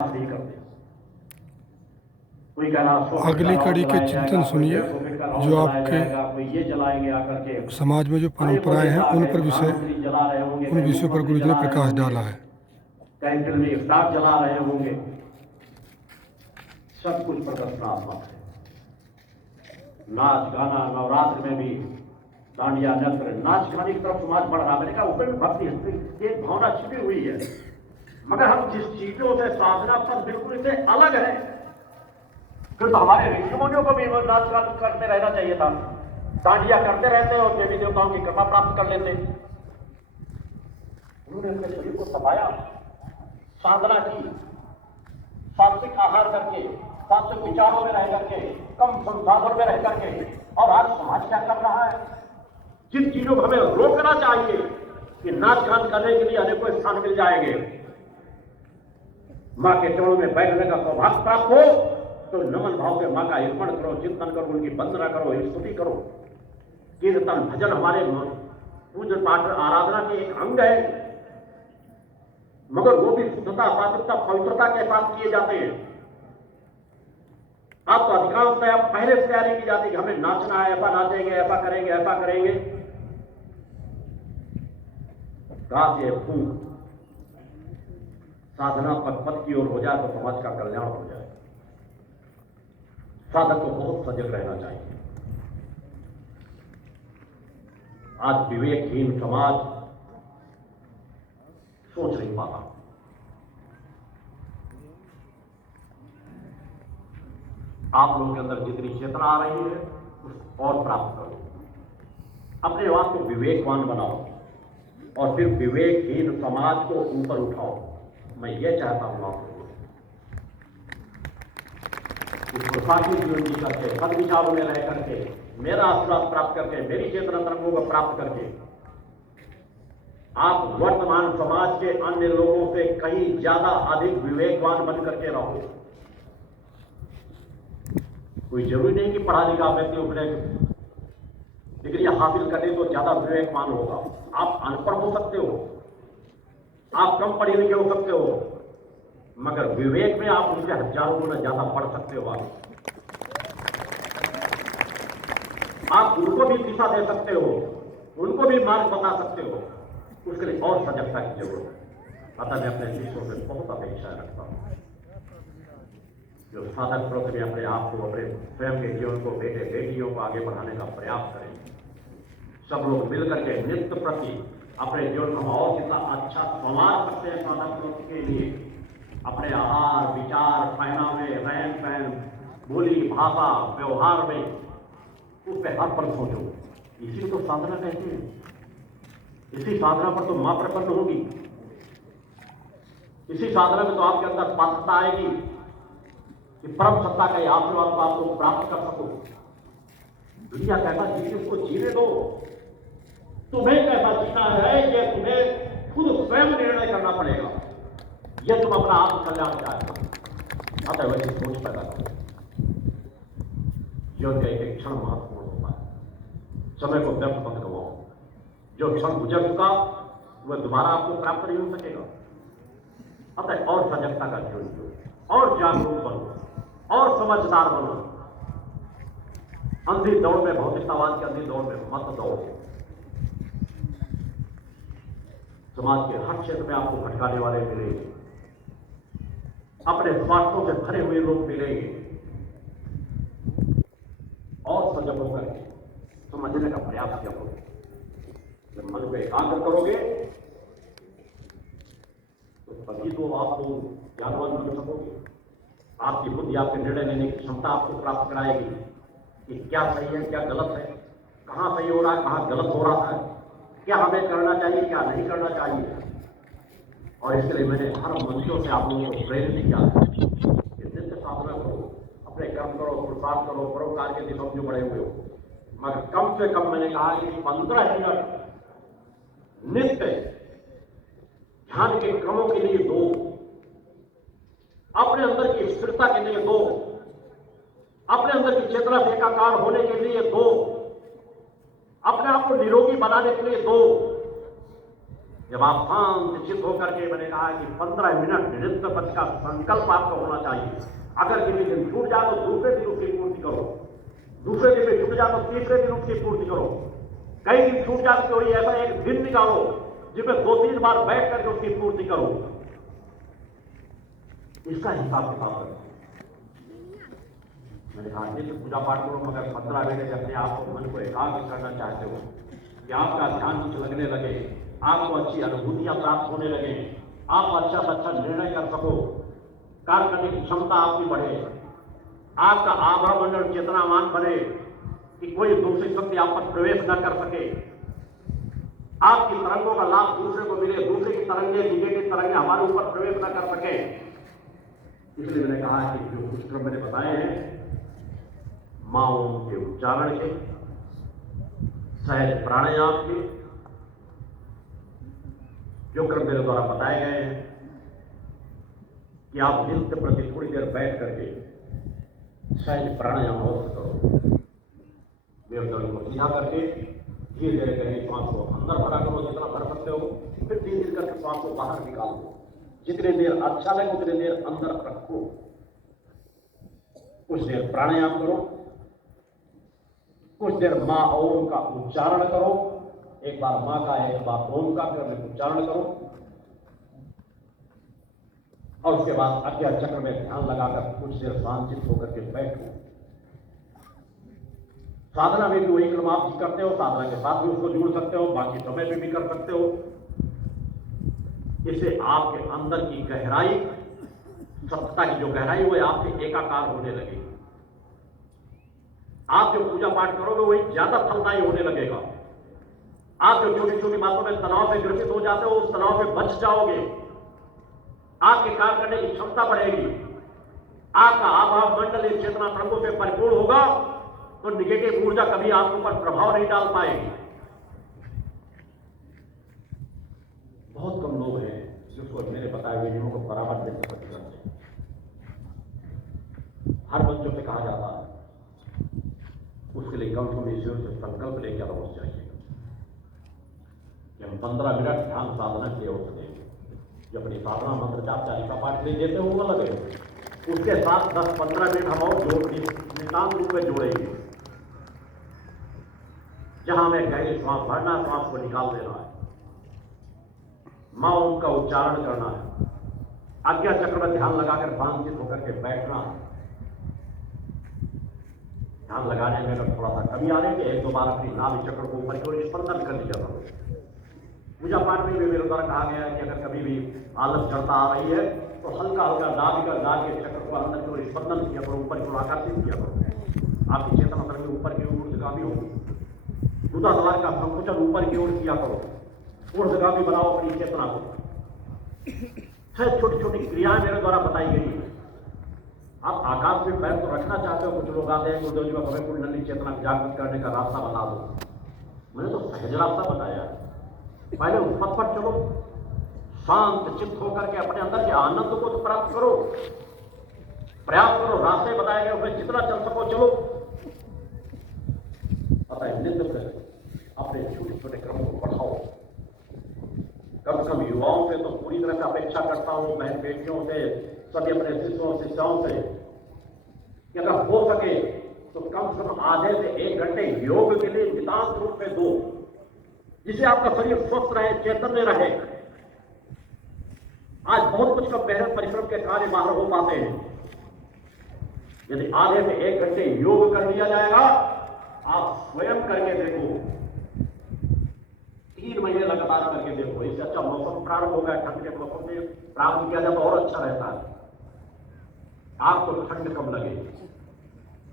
नहीं करते। अगली कड़ी के चिंतन सुनिए जो आपके कोई ये जलाएंगे आकर के, समाज में जो परंपराएं हैं उन विषयों पर गुरुजी ने प्रकाश डाला है। कैंटीन में इफ्तार जला रहे होंगे, सब कुछ प्रदर्शनात्मक है। नाच गाना, नवरात्र में भी डांडिया नृत्य, नाच गाने की तरफ समाज बढ़ रहा। मैंने कहा ऊपर में भक्ति एक भावना छिपी हुई है, मगर हम जिस चीजों से साधना पर बिल्कुल इसे अलग है। फिर तो हमारे ऋषि मुनियों को भी नाच गान करते रहना चाहिए था, डांडिया करते रहते और देवी देवताओं की कृपा प्राप्त कर लेते। उन्होंने अपने शरीर को तपाया, साधना की, सात्विक आहार करके, सात्विक विचारों में रह करके, कम संसाधन में रह करके। और आज समाज क्या कर रहा है? जिन चीजों को हमें रोकना चाहिए कि नाच गान करने के लिए अनेकों स्थान मिल जाएंगे, मां के चरणों में बैठने का सौभाग्य प्राप्त हो तो नमन भाव से मां का स्मरण करो, चिंतन करो, उनकी वंदना करो, स्तुति करो। कीर्तन भजन हमारे पूजन पाठ आराधना के एक अंग है, मगर वो भी शुद्धता, सात्विकता, पवित्रता के साथ किए जाते हैं। आप तो अधिकांशतः आप पहले से तैयारी की जाती है कि हमें नाचना है, ऐसा नाचेंगे, ऐसा करेंगे, ऐसा करेंगे। घास ये फूक साधना पर पथ की ओर हो जाए तो समाज का कल्याण हो जाए। साधक को बहुत सजग रहना चाहिए। आज विवेकहीन समाज सोच नहीं पाता। आप लोगों के अंदर जितनी चेतना आ रही है उस और प्राप्त करो, अपने आप को विवेकवान बनाओ और फिर विवेकहीन समाज को ऊपर उठाओ। मैं ये चाहता हूं आप लोगों को सात्विक जीवन जी करके, सदविचारों में रह करके, मेरा आशीर्वाद प्राप्त करके, मेरी चेतना तरंगों को प्राप्त करके आप वर्तमान समाज के अन्य लोगों से कहीं ज्यादा अधिक विवेकवान बन करके रहो। कोई जरूरी नहीं कि पढ़ा लिखा व्यक्ति उपनय डिग्री हासिल करने तो ज्यादा विवेकवान होगा। आप अनपढ़ हो सकते हो, आप कम पढ़े लिखे हो सकते हो, मगर विवेक में आप उनसे हजारों गुना ज्यादा पढ़ सकते हो। आप उनको भी दिशा दे सकते हो, उनको भी मार्ग बता सकते हो। उसके लिए और सजगता की जरूरत है। अतः मैं अपने शिष्यों से बहुत अपेक्षा रखता हूं जो साधक प्रवृत्ति में अपने आप को, अपने स्वयं के जीवन को, बेटे बेटियों को आगे बढ़ाने का प्रयास करें। सब लोग मिलकर के नित्य प्रति अपने जीवन को और कितना अच्छा संवार सकते हैं साधक प्रवृत्ति के लिए। अपने आहार, विचार, पहनावे, रहन सहन, बोली, भाषा, व्यवहार में उस पर हर पर सोचो। इसी तो साधना कहते हैं। इसी साधना पर तो मां प्रसन्न होगी। इसी साधना में तो आपके अंदर पात्रता आएगी कि परम सत्ता का आशीर्वाद को आपको प्राप्त कर सको। दुनिया कैसा जीती उसको जीने दो। तुम्हें कैसा जीना है यह तुम्हें खुद स्वयं निर्णय करना पड़ेगा। यह तुम अपना आत्म कल्याण चाहते हो, अतः वैसे सोच पैदा करो। जीवन का एक क्षण महत्वपूर्ण होता है। समय को व्यर्थ मत गवाओ। जो क्षण गुजर चुका वह दोबारा आपको प्राप्त नहीं हो सकेगा। अतः और सजगता का जीवन जियो, और जागरूक बनो, और समझदार बनो। अंधी दौड़ में, भौतिकतावाद की अंधी दौड़ में मत दौड़ो। समाज के हर क्षेत्र में आपको भटकाने वाले मिलेंगे, अपने स्वार्थों से भरे हुए लोग मिलेंगे। और सजग होकर समझने का प्रयास किया करो। जब मन को एकाग्र करोगे तो तभी तो आप ज्ञानवान बन सकोगे। आपकी बुद्धि आपके निर्णय लेने की क्षमता आपको प्राप्त कराएगी कि क्या सही है, क्या गलत है, कहां सही हो रहा है, कहां गलत हो रहा है, क्या हमें करना चाहिए, क्या नहीं करना चाहिए। और इसके लिए मैंने हर मंचों से आप लोगों को प्रेरित किया कि नित्य साधना करो, अपने कर्म करो, पुरुषार्थ करो, परोपकार के दिशा में बड़े हुए हो। मगर कम से कम मैंने कहा कि 15 मिनट नित्य ध्यान के क्रमों के लिए दो, अपने अंदर की स्थिरता के लिए दो, अपने अंदर की चेतना से एकाकार होने के लिए दो, अपने आप को निरोगी बनाने के लिए दो। जब आप शांत चित्त होकर के, मैंने कहा कि 15 मिनट नृत्य पथ का संकल्प आपका होना चाहिए। अगर किसी दिन छूट जाए तो दूसरे दिन उसकी पूर्ति करो, दूसरे दिन में छूट जाए तो तीसरे दिन उसकी पूर्ति करो, कई दिन छूट जाए तो कोई ऐसा एक दिन निकालो जिसमें 2-3 बार बैठ करके उसकी पूर्ति करो। इसका हिसाब किताब करो। मैंने कहा नित्य पूजा पाठ करो, मगर 15 मिनट अपने आप को, मन को एकाग्र करना चाहते हो कि आपका ध्यान कुछ लगने लगे, आपको अच्छी अनुभूतियां प्राप्त होने लगे, आप अच्छा से अच्छा निर्णय कर सको, कार्य करने की क्षमता आपकी बढ़े, आपका आभा मंडल चेतनावान बने कि कोई दूसरी शक्ति आप पर प्रवेश न कर सके, आपकी तरंगों का लाभ दूसरे को मिले, दूसरे की तरंगे, निगेटिव तरंगे हमारे ऊपर प्रवेश न कर सके। इसलिए मैंने कहा कि जो कुछ क्रम मैंने बताए हैं, मां ओम के उच्चारण के, सहज प्राणायाम के, जो क्रम मेरे द्वारा बताए गए हैं कि आप नित्य प्रति थोड़ी देर बैठ करके सहज प्राणायाम अवश्य करो। मेरुदंड को सीधा करके धीरे धीरे करके श्वास को अंदर भरा करो जितना भर सकते हो, फिर धीरे धीरे करके श्वास को बाहर निकाल दो। जितनी देर अच्छा लगे उतनी देर अंदर रखो। कुछ देर प्राणायाम करो, कुछ देर मां ओम का उच्चारण करो, एक बार मां का एक बार ओम का, फिर उच्चारण करो, और उसके बाद अज्ञा चक्र में ध्यान लगाकर कुछ देर शांत होकर के बैठो। साधना में भी वही क्रम आप करते हो, साधना के साथ भी उसको जोड़ सकते हो, बाकी समय में भी कर सकते हो। इससे आपके अंदर की गहराई, सत्ता की जो गहराई वो आपसे एकाकार होने लगेगी। आप जो पूजा पाठ करोगे वही ज्यादा फलदायी होने लगेगा। आप जो छोटी छोटी बातों में तनाव से ग्रसित हो जाते हो, उस तनाव से बच जाओगे, आपके कार्य करने की क्षमता बढ़ेगी, आपका आभा मंडल एक चेतना तरंगों से परिपूर्ण होगा, तो निगेटिव ऊर्जा कभी आपके ऊपर प्रभाव नहीं डाल पाएगी। बहुत कम लोग हैं जिसको मेरे बताए हुए नियमों को बराबर देख सकते हैं। हर बच्चों से कहा जाता है, उसके लिए कम से कम ईश्वर से संकल्प लेकर अवश्य चाहिए कि हम 15 मिनट ध्यान साधना की अवश्य देंगे। जो अपनी साधना मंत्र जाप चालीसा पाठ ले देते हो वो लगे, उसके साथ 10-15 मिनट हम और नितांत रूप में जोड़ेंगे, जहां हमें गहरी श्वास भरना, श्वास को निकाल देना है, मां ओम का उच्चारण करना है, आज्ञा चक्र में ध्यान लगाकर शांत होकर के बैठना है। ध्यान लगाने में अगर थोड़ा सा कमी आ रही है, 1-2 बार अपनी नाभि चक्र को ऊपर की ओर स्पंदन कर लिया करो। पूजा पाठ में भी मेरे द्वारा कहा गया है कि अगर कभी भी आलस जड़ता आ रही है तो हल्का हल्का नाभि के चक्र को अंदर की ओर स्पंदन किया करो, ऊपर की ओर आकर्षित किया करो। आपकी चेतना तरंग ऊपर की ओर ऊर्ध्वगामी होगी। दूधाधार का संकुचन ऊपर की ओर किया करो, ऊर्ध्वगामी बनाओ अपनी चेतना को। 6 छोटी छोटी क्रियाएं मेरे द्वारा बताई गई है। आप आकाश में पैर तो रखना चाहते हो, कुछ लोग आते हैं गुरुदेव जी का हमें कुंडली चेतना जागृत करने का रास्ता बता दो। मैंने तो सहज रास्ता बताया। पहले उस पथ पर चलो, शांत चित्त होकर के अपने अंदर के आनंद को तो प्राप्त करो, प्रयास करो, रास्ते बताए गए उसमें जितना चल सको चलो। अतः नित्य अपने छोटे छोटे क्रमों को बढ़ाओ। कम से कम युवाओं से तो पूरी तरह से अपेक्षा करता हूं, बहन बेटियों से, सभी अपने शिष्यों शिष्याओं से, कि अगर हो सके तो कम से कम आधे से 1 घंटे योग के लिए नितांत रूप में दो, जिससे आपका शरीर स्वस्थ रहे, चैतन्य रहे। आज बहुत कुछ कम मेहनत परिश्रम के कार्य बाहर हो पाते हैं। यदि आधे से 1 घंटे योग कर लिया जाएगा, आप स्वयं करके देखो, 3 महीने लगातार करके देखो। इससे अच्छा मौसम प्रारंभ हो गया, ठंड के मौसम में प्रारंभ किया जाए तो और अच्छा रहता है। आपको ठंड कम लगेगी,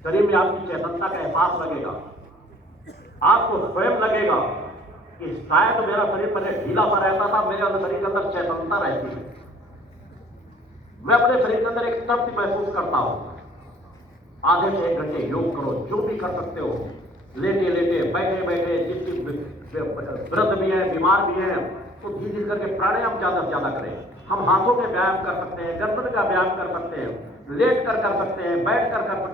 शरीर में आपकी चेतनता का एहसास लगेगा, आपको स्वयं लगेगा कि शायद मेरा शरीर पहले ढीला सा रहता था, मेरे अंदर शरीर के अंदर चेतनता रहती है, मैं अपने शरीर के अंदर एक तृप्ति महसूस करता हूं। आधे से 1 घंटे योग करो, जो भी कर सकते हो, लेटे लेटे, बैठे बैठे, जिसकी वृद्ध भी है, बीमार भी है, तो धीरे धीरे करके प्राणायाम ज्यादा से ज्यादा करें। हम हाथों के व्यायाम कर सकते हैं, गर्दन का व्यायाम कर सकते हैं, लेट कर सकते हैं, बैठ कर सकते हैं।